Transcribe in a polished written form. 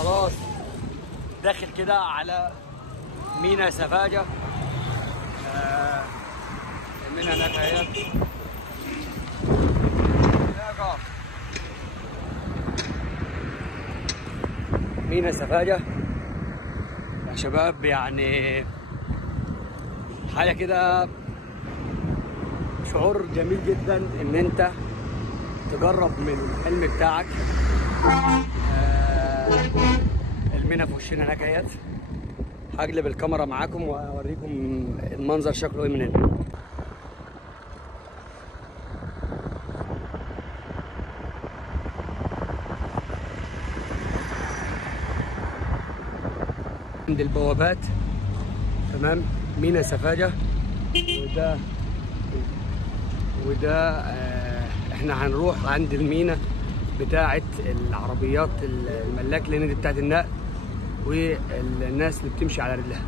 خلاص داخل كده على مينا سفاجة. مينا هناك اهي. مينا سفاجة يا شباب، يعني حاجة كده شعور جميل جدا ان انت تجرب من الحلم بتاعك. المينا في وشنا هناك اهيت. هقلب الكاميرا معاكم واوريكم المنظر شكله ايه من هنا. عند البوابات تمام مينا سفاجة. وده احنا هنروح عند المينا بتاعة العربيات الملاك، لان دي بتاعة النقل والناس اللي بتمشي على رجلها.